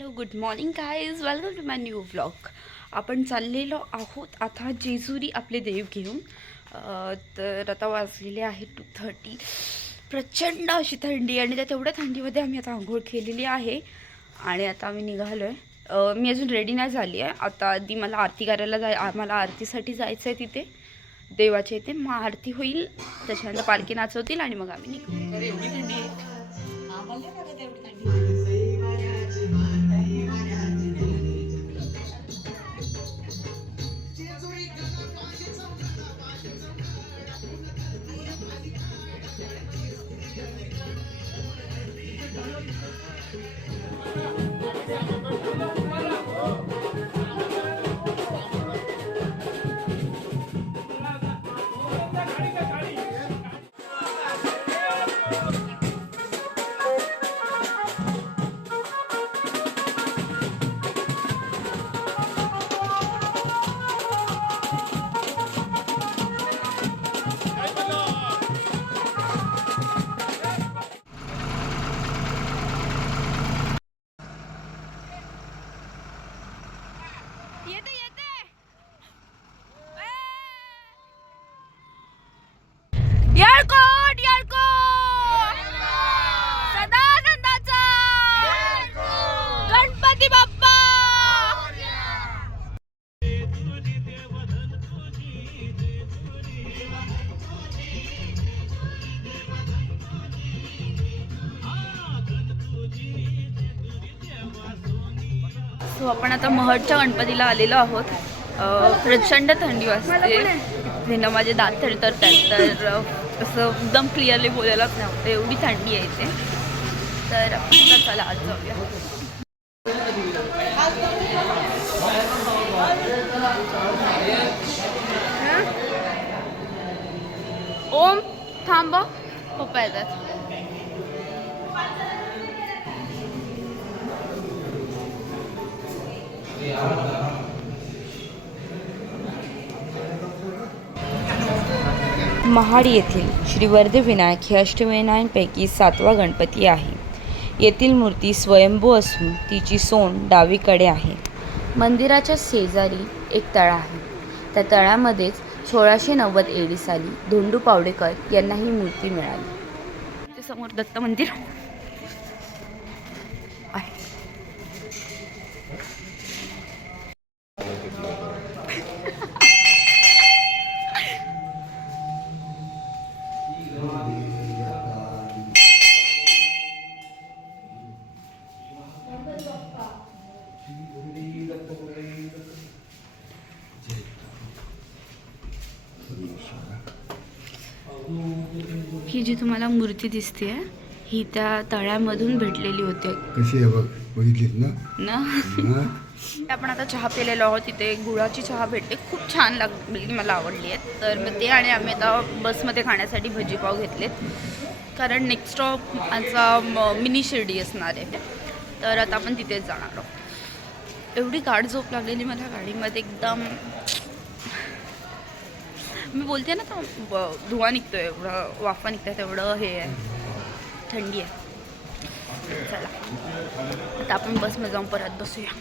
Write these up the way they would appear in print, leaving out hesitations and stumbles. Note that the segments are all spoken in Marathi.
Hello good morning guys, welcome to my new vlog. आपण चाललेलो आहोत आता जेजुरी आपले देव घेऊन. तर आता वाजलेले आहे 2:30. प्रचंड अशी थंडी आणि त्या तेवढ्या थंडीमध्ये आम्ही आता आंघोळ केलेली आहे आणि आता आम्ही निघालो आहे. मी अजून रेडी नाही झाली आहे. आता आधी मला आरती करायला मला आरतीसाठी जायचं आहे तिथे देवाच्या इथे. मग आरती होईल, त्याच्यानंतर पालखी नाचवतील आणि मग आम्ही निघू. एवढी थंडी आहे. गणपती बाप्पा. सो आपण आता महडच्या गणपतीला आलेलो आहोत. प्रचंड थंडी वाजते. तिथे माझे दात थरथरतात, तर असं एकदम क्लिअरली बोलायलाच नव्हतं, एवढी थंडी आहे इथे. तर आपण चला आज जाऊया. ओम थांब, पप्पा येतात. महाड येथील श्री वर्धविनायक हे अष्टविनायकांपैकी 7वा गणपती आहे. येथील मूर्ती स्वयंभू असून तिची सोंड डावीकडे आहे. मंदिराच्या शेजारी एक तळा आहे. त्या तळ्यामध्येच 1690 AD साली धोंडू पावडेकर यांना ही मूर्ती मिळाली. ते समोर दत्त मंदिर आहे. ही जी तुम्हाला मूर्ती दिसते ही त्या तळ्यामधून भेटलेली होती. कशी आहे बघ, बघितलीत ना. आपण आता चहा पिलेलो आहोत. तिथे गुळाची चहा भेटते, खूप छान लागली, मला आवडली आहे. तर मग ते आणि आम्ही आता बसमध्ये खाण्यासाठी भजीपाव घेतलेत, कारण नेक्स्ट स्टॉप आमचा मिनी शिर्डी असणार आहे. तर आता आपण तिथेच जाणार आहोत. एवढी गाढ झोप लागलेली मला गाडीमध्ये, एकदम मी बोलते ना, तो धुवा निघतोय, एवढं वाफा निघतोय, तेवढं हे आहे, थंडी आहे. चला आता आपण बसमध्ये जाऊन परत बसूया.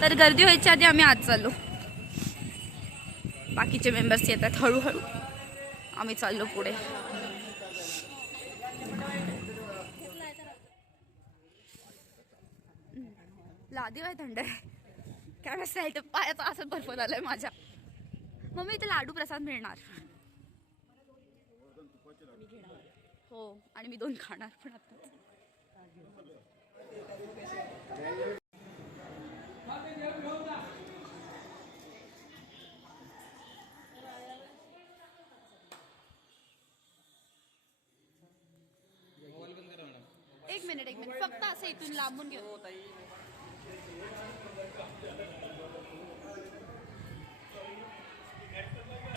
तर गर्दी व्हायच्या आधी आम्ही आज चाललो. बाकीचे मेंबर्स येतात हळूहळू, आम्ही चाललो पुढे. लादी काय थंड आहे, काय मस्त आहे. पायाचा असं बर्फ झालाय माझ्या. मम्मी इथे लाडू प्रसाद मिळणार. हो, आणि मी 2 खाणार पण आता. एक मिनिट फक्त असं इथून लांबून घेऊ.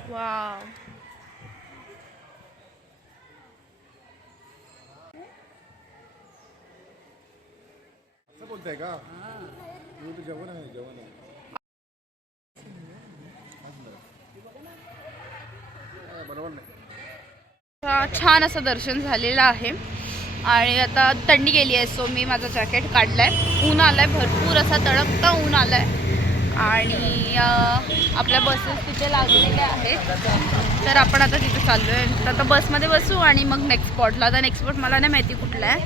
वाव. असं बोलताय का? जेवण आहे, जेवण आहे. बरोबर नाही. छान असं दर्शन झालेलं आहे आणि आता थंडी गेली आहे, सो मी माझं जॅकेट काढलंय. ऊन आलंय, भरपूर असा तडकता ऊन आलाय आणि आपल्या बसेस तिथे लागलेल्या आहेत. तर आपण आता तिथे चाललोय. तर आता बसमध्ये बसू आणि मग नेक्स्ट स्पॉटला. आता नेक्स्ट स्पॉट मला नाही माहिती कुठला आहे,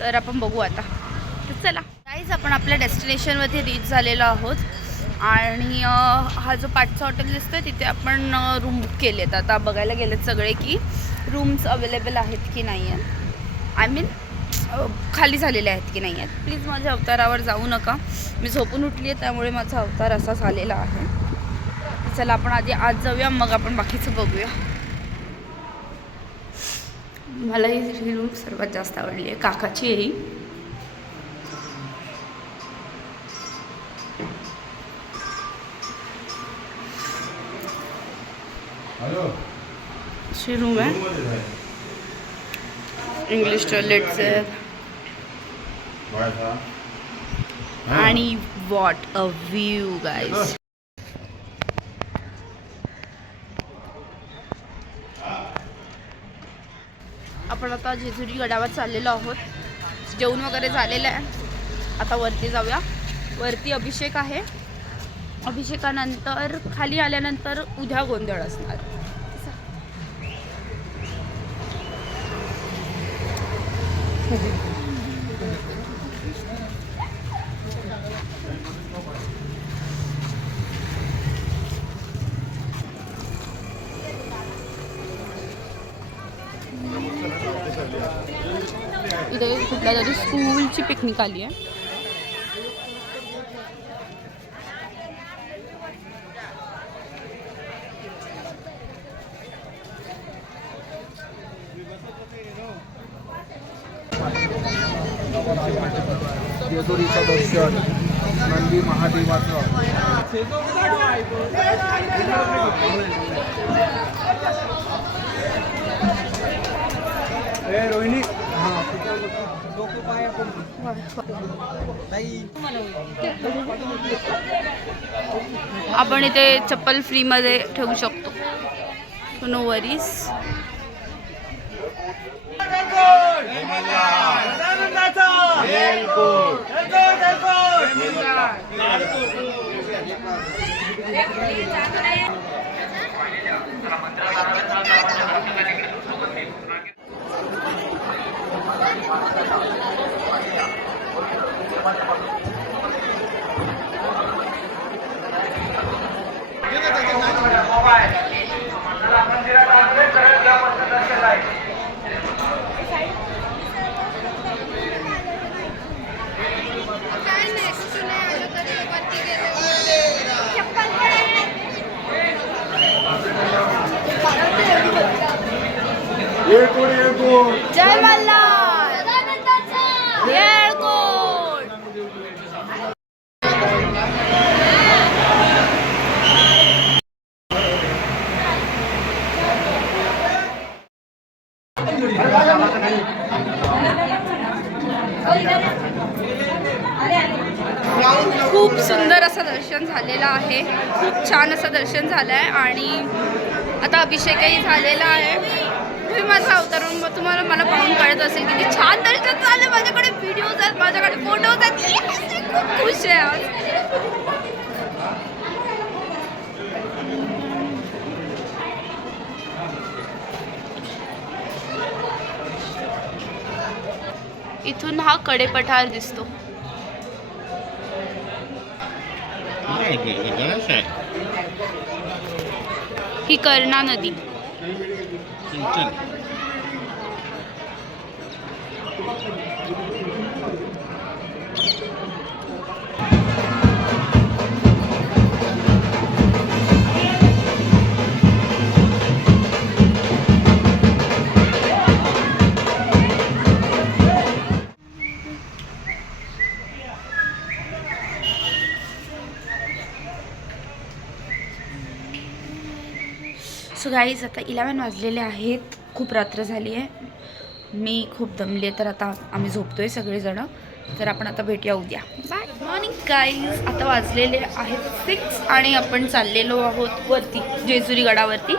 तर आपण बघू आता. तर चला गाईज, आपण आपल्या डेस्टिनेशनवरती रीच झालेलो आहोत आणि हा जो पाठचा हॉटेल दिसतोय तिथे आपण रूम बुक केले आहेत. आता बघायला गेलेत सगळे की रूम्स अवेलेबल आहेत की नाही आहेत, आय मीन खाली झालेले आहेत की नाही आहेत. प्लीज माझ्या अवतारावर जाऊ नका. मी झोपून उठली आहे त्यामुळे माझा अवतार असा झालेला आहे. चला आपण आधी आज जाऊया, मग आपण बाकीचं बघूया. मला ही रूम सर्वात जास्त आवडली आहे, काकाची आहे ही. अशी रूम आहे. इंग्लिश टॉयलेट्स आहेत आणि व्हॉट अ व्ह्यू गाईज. आपण आता जेजुरी गडावर चाललेलो आहोत. जेवण वगैरे झालेलं आहे. आता वरती जाऊया. वरती अभिषेक आहे. अभिषेकानंतर खाली आल्यानंतर उद्या गोंधळ असणार. इथे कुठल्या तरी स्कूलची पिकनिक आली आहे. जेजुरीचं दर्शन, नंदी महादेवाचं. रोहिणी आपण इथे चप्पल फ्री मध्ये ठेवू शकतो, नो वरीज. जय मल्हार. येळकोट. खूप सुंदर असं दर्शन झालेलं आहे. खूप छान असं दर्शन झालं आहे आणि आता अभिषेकही झालेला आहे. तुम्ही माझा अवतरून तुम्हाला मला पाहून कळत असेल किती छान दर्शन झालं. माझ्याकडे व्हिडिओज आहेत, माझ्याकडे फोटोज आहेत. Yes! खूप खुश आहे आज. इथून हा कडेपठार दिसतो. ही कर्णा नदी. सो गाईज आता 11 वाजलेले आहेत. खूप रात्र झाली आहे. मी खूप दमली आहे, तर आता आम्ही झोपतोय सगळेजण. तर आपण आता भेटूया उद्या. Bye morning guys. आता वाजलेले आहेत 6 आणि आपण चाललेलो आहोत वरती जेजुरी गडावरती,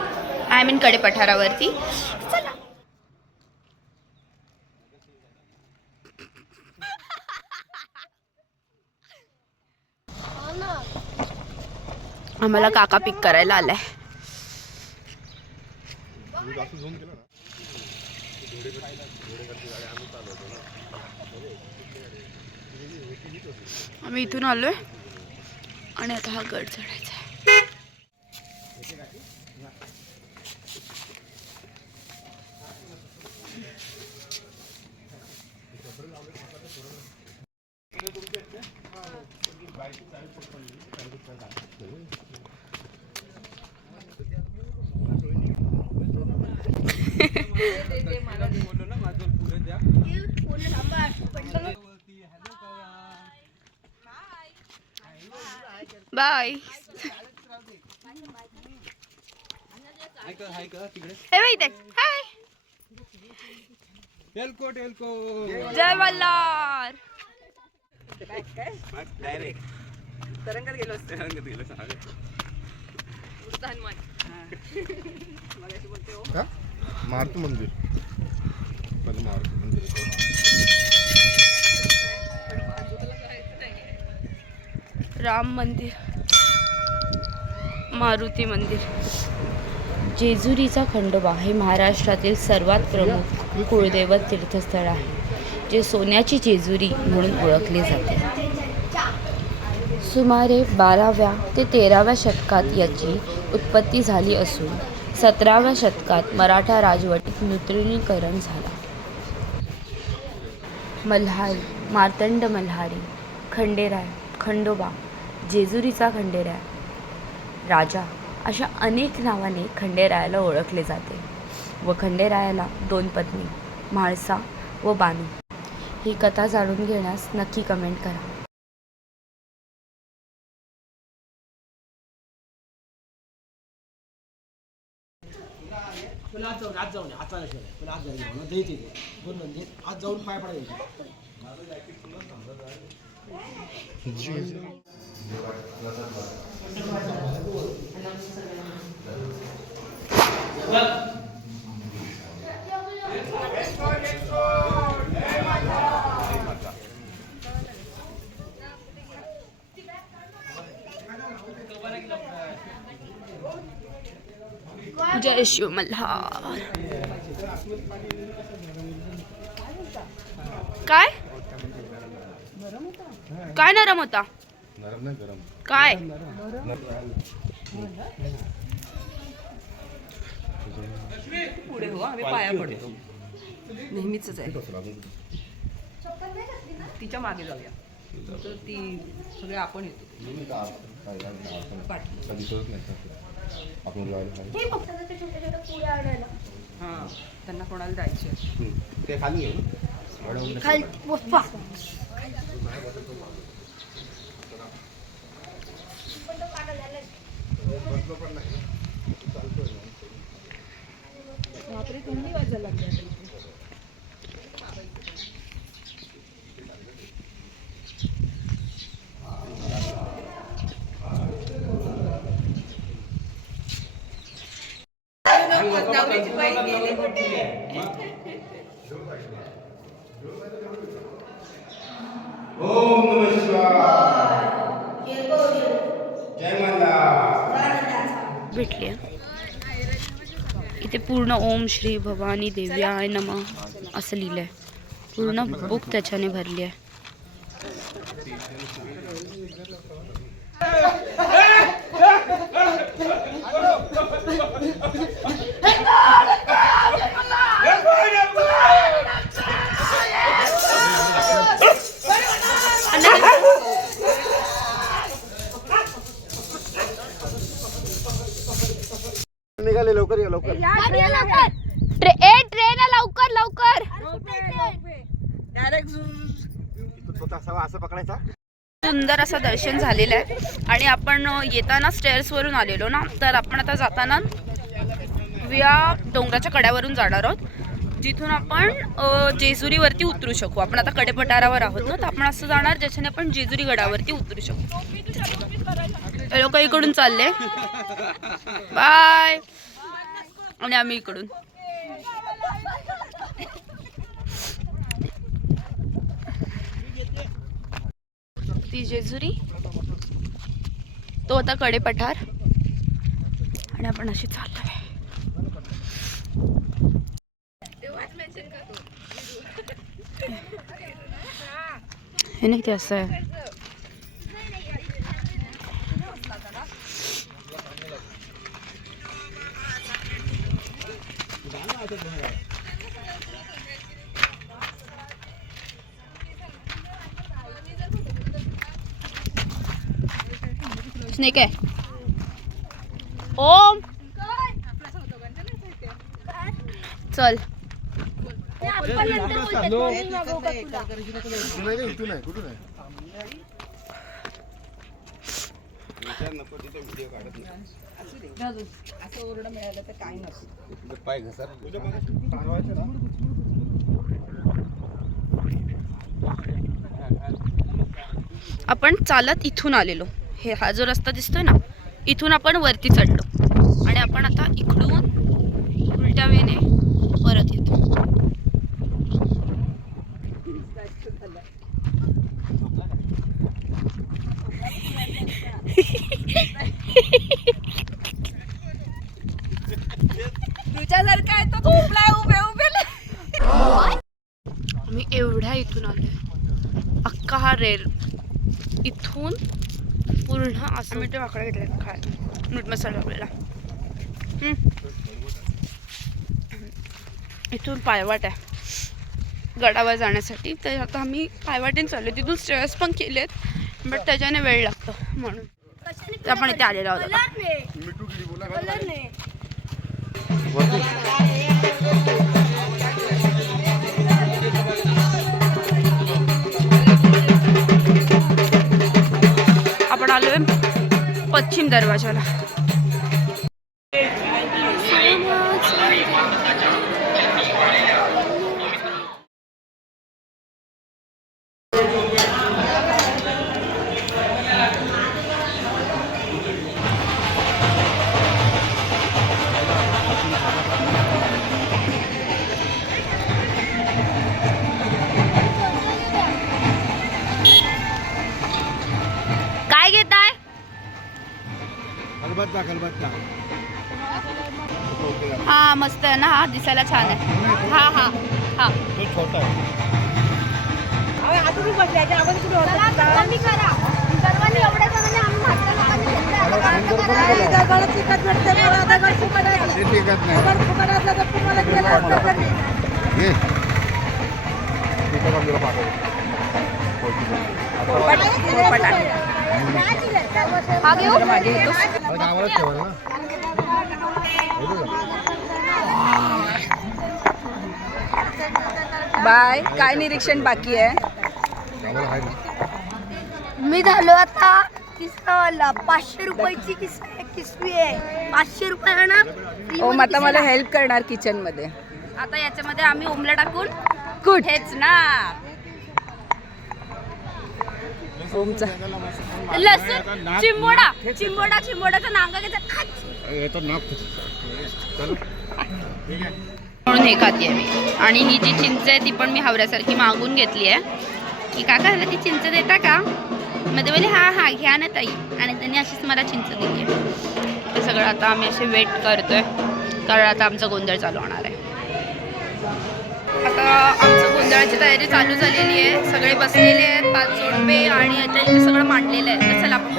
आय मीन कडे पठारावरती. चला. आम्हाला काका पिक करायला आलाय. आम्ही इथून आलोय आणि आता हा गड चढायचा आहे. बाय. हाय. जय मल्हार. मारुती मंदिर. राम मंदिर, मारुती मंदिर. जेजुरीचा खंडोबा हे महाराष्ट्रातील सर्वात प्रमुख कुळदैवत तीर्थस्थळ आहे, जे सोन्याची जेजुरी म्हणून ओळखले जाते. सुमारे 12व्या ते 13व्या शतकात याची उत्पत्ती झाली असून 17व्या शतकात मराठा राजवटीत नूतनीकरण झाला. मल्हारी, मार्तंड मल्हारी, खंडेराय, खंडोबा, जेजुरीचा खंडेराय, राजा अशा अनेक नावाने खंडेरायाला ओळखले जाते व खंडेरायाला 2 पत्नी म्हाळसा व बानू. ही कथा जाणून घेण्यास नक्की कमेंट करा. आज जाऊन आज जाऊन पाय पडायचे. जय शिव मल्हार. काय काय नरम होता? नरम नाही, गरम. काय पुढे हो, आम्ही पाया पडतो. नेहमीच आहे. तिच्या मागे जाऊया, तर ती सगळे आपण येतो. हां, त्यांना कोणाला जायचे ते खाली घेऊ. ओम नमः शिवाय. जय मल्हार. भेटले. इथे पूर्ण ओम श्री भवानी देव्याय नमः असं लिहिलंय. पूर्ण बुक त्याच्याने भरली आहे. निघाले, लवकर या, लवकर. ट्रेन लवकर लवकर. असं पकडायचा. सुंदर असं दर्शन झालेलं आहे आणि आपण येताना स्टेअर्स वरून आलेलो ना, तर आपण आता जाताना आठव्या डोंगराच्या कड्यावरून जाणार आहोत, जिथून आपण जेजुरीवरती उतरू शकू. आपण आता कडेपठारावर आहोत ना, तर आपण असं जाणार ज्याच्याने आपण जेजुरी गडावरती उतरू शकू. हे लोक इकडून चालले, बाय. आणि आम्ही इकडून. ती जेजुरी, तो होता कडेपठार, आणि आपण अशी चाललोय. हे नाही, ते असं आहे. स्नेक आहे. ओम चल. इथून आहे, कुठून आहे? आपण चालत इथून आलेलो. हा जो रस्ता दिसतोय ना, इथून आपण वरती चढलो आणि आपण आता इकडून उलट्या वेने परत येतो. तुझ्यासारखा आहे तो झोपलाय उभे उभे. मी एवढ्या इथून आले, अख्खा हा रेल इथून पूर्ण असं. मी ते वाकडा घेतले काय मीठ मसाला आपल्याला. इथून पायवाट आहे गडावर जाण्यासाठी, तर आता आम्ही पायवाटेने चाललो. तिथून स्टेअर्स पण केलेत, बट त्याच्याने वेळ लागतो म्हणून आपण इथे आलेलो आहोत. आपण आलोय पश्चिम दरवाजाला. काय घेताय? खलबत्ता. हा मस्त आहे ना, हा दिसायला छान आहे. हा हा हा छोटा आहे. हा घेऊ. गावालाच ठेवायला ना. बाय. काय निरीक्षण बाकी आहे? गावाला आहे ना. मी झालो आता किस्सावाला. 500 रुपयाची किसवी आहे. 500 रुपये ना. ओम आता मला हेल्प करणार किचन मध्ये. आता याच्यामध्ये आम्ही ओमला टाकून कुठेच ना ओमचा लसूण चिंबोडाचं नांगा घ्यायचा म्हणून हे खाते मी. आणि ही जी चिंच आहे ती पण मी हावऱ्यासारखी मागून घेतली आहे की काका ह्याला ती चिंच देता का. मध्ये बोले हा घ्या ना ताई, आणि त्यांनी अशीच मला चिंच दिली आहे. ते सगळं आता आम्ही असे वेट करतोय, कारण आता आमचा गोंधळ चालू होणार आहे. आता आमचं गोंधळाची तयारी चालू झालेली आहे. सगळे बसलेले आहेत, 5 जोडपे, आणि आता इथे सगळं मांडलेलं आहे. तर चला आपण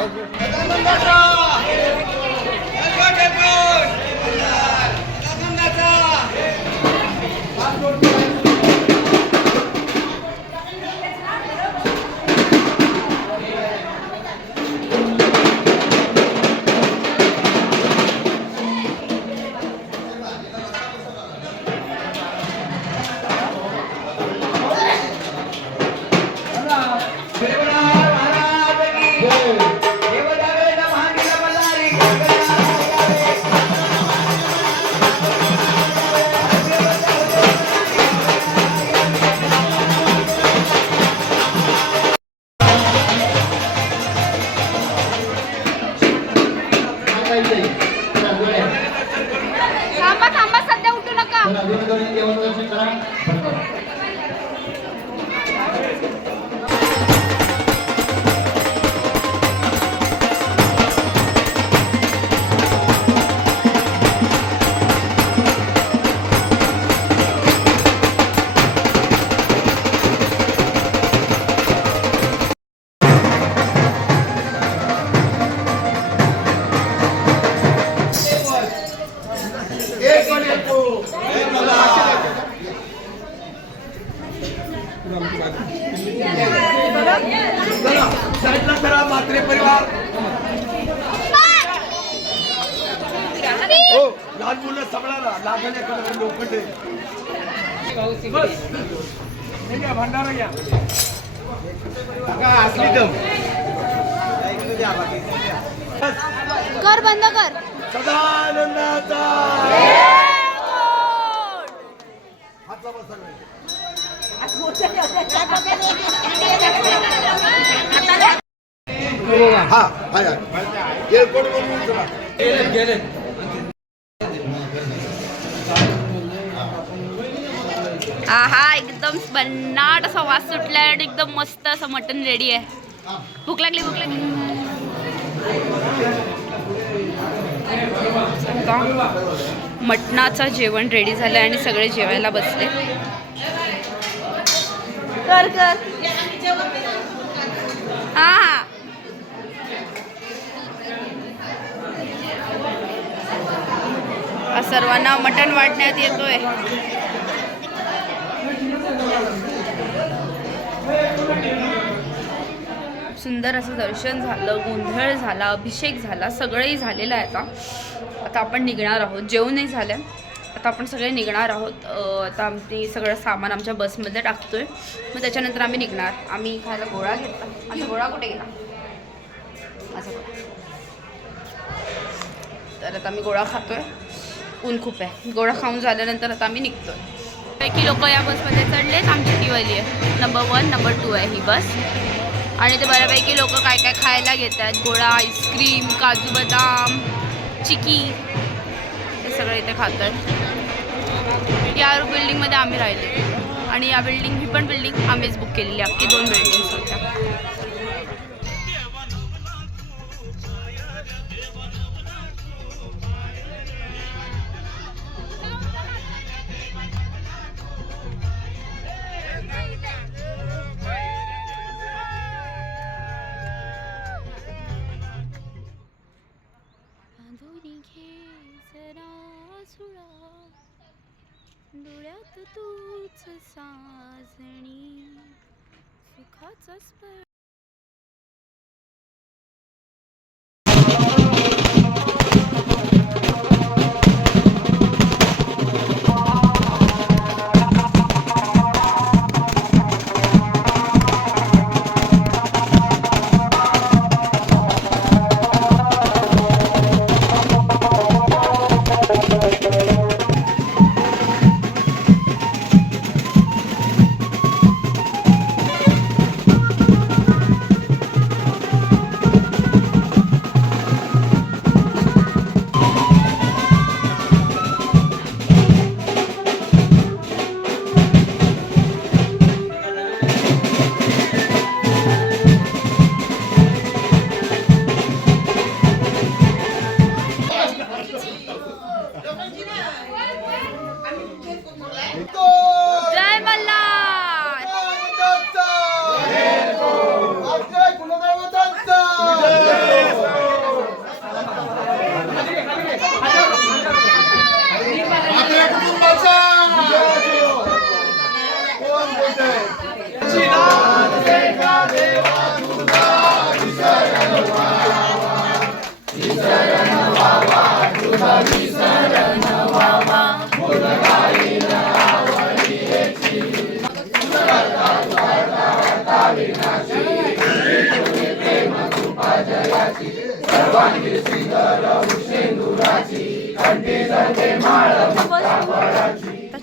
थांबा थांबा, सध्या उठू नका. साईडला करा म्हात्रे परिवार. हो लहान मुलं सांभाळा, लागले लोखंड बस. हे घ्या भंडारा घ्या. असली दम कर, बंद कर. सदानंदाचा हातला बसा. हा एअरपोर्ट म्हणून गेले. आहा, एकदम भन्नाट असा वास सुटलाय आणि एकदम मस्त असं मटण रेडी आहे. भूक लागली, भूक लागली. आता मटणाचं जेवण रेडी झालं आणि सगळे जेवायला बसले. कर कर. हा हा, सर्वांना मटण वाढण्यात येतोय. सुंदर असं दर्शन झालं, गोंधळ झाला, अभिषेक झाला, सगळंही झालेलं आहे. आता आपण निघणार आहोत. जेवणही झालं, आता आपण सगळे निघणार आहोत. आता आम्ही सगळं सामान आमच्या बसमध्ये टाकतोय, मग त्याच्यानंतर आम्ही निघणार. आम्ही खायला गोळा घेतला. माझा गोळा कुठे गेला? माझा गोळा. तर आता आम्ही गोळा खातोय. ऊन खूप आहे. गोळा खाऊन झाल्यानंतर आता आम्ही निघतोय. पैकी लोक या बसमध्ये चढलेत. आमची टीवाली आहे. नंबर 1 नंबर 2 आहे ही बस. आणि ते बऱ्यापैकी लोक काय काय खायला घेतात. गोळा, आईस्क्रीम, काजू बदाम, चिकी, हे सगळं इथे खातात. या बिल्डिंगमध्ये आम्ही राहिले आणि या बिल्डिंग, ही पण बिल्डिंग आम्हीच बुक केलेली. अख्खी 2 बिल्डिंग्स होत्या. डोळ्यात तूच साजणी, सुखाचा स्पर्श. जय मल्हार.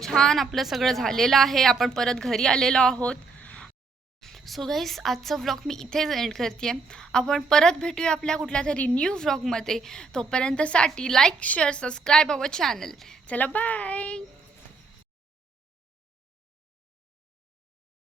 छान आपलं सगळं झालेलं आहे. आपण परत घरी आलेलो आहोत. सो गाईस आजचा व्लॉग मी इथेच एंड करते आहे. आपण परत भेटूया आपल्या कुठल्या तरी न्यू व्लॉगमध्ये. तोपर्यंतसाठी like share subscribe our channel. चला बाय.